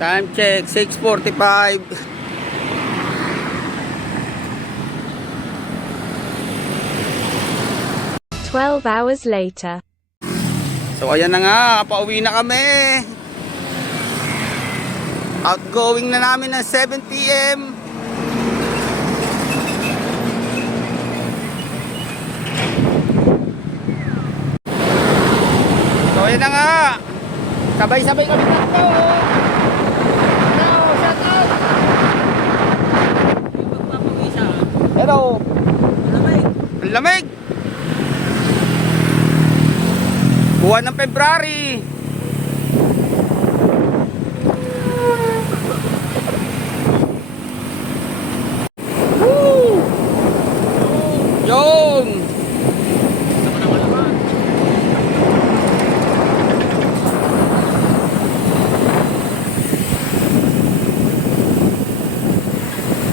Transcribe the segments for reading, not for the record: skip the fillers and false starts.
Time check, 6:45. 12 hours later. So ayan na nga, pauwi na kami. Outgoing na namin ng 7 PM. So ayan na nga. Sabay-sabay kami tatlo. Hello, shout out. Hello. Ang lamig. Buwan ng February. Woo! Yun.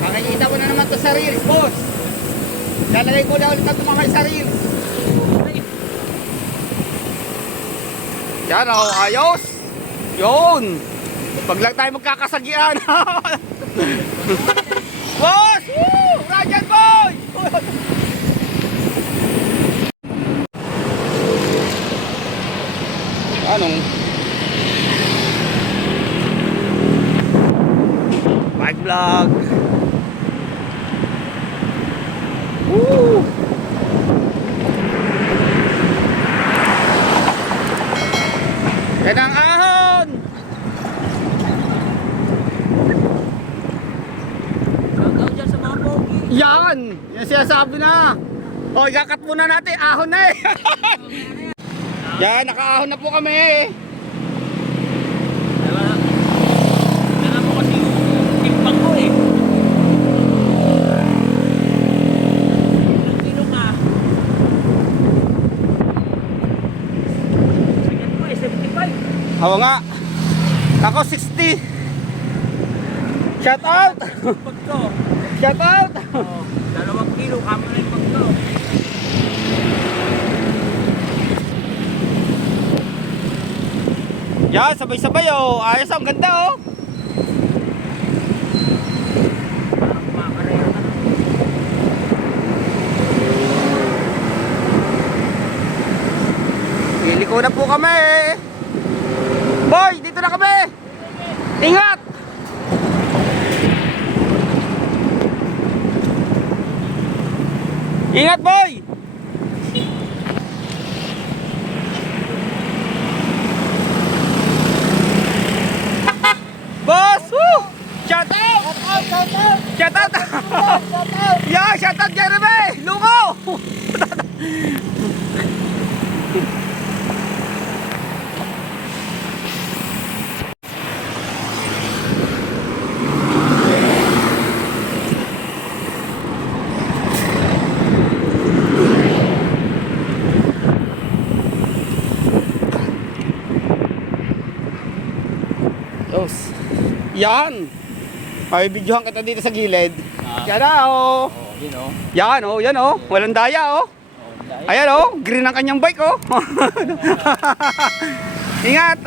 Makikita ko na naman to sa reels, boss. Lalagay ko na ulit ang tumakay sa reels. Yan o, ayos. Yun. Pag lang tayo magkakasagian. Boss! Woo! Ryan boy! Anong? Bike vlog. Woo! Yan ang ahon. Shoutout dyan sa mga pogi. Yan. Yan sinasabi na. O, ikakat muna natin. Ahon na eh. Yan, nakaahon na po kami. Kaya mo kasi yung timbang ko eh. Ilang kilo ka? Ganyan ko eh, 75. Hawa nga. Ako 60. Shout out. Pag to. Shout out. 2 kilo, kamo na yung pag to. Yan, sabay-sabay oh. Ayos, ang ganda oh. Parang kumakarera ka na. Pili ko na po kami. Boy, dito na kami. Ingat. Ingat, boy. Boss, woo! Shout out! Shout out! Yeah, shout out Jeremy! Lungo! Yan. Ay, videohan kita dito sa gilid. Yan na oh. Yun o. Yan oh, yan oh. Walang daya oh. Ayan oh, green ang kanyang bike oh. Ingat.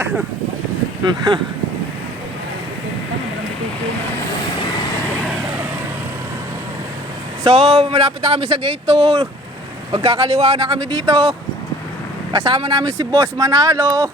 So, malapit na kami sa gate 2. Magkakaliwa na kami dito. Kasama namin si Boss Manalo.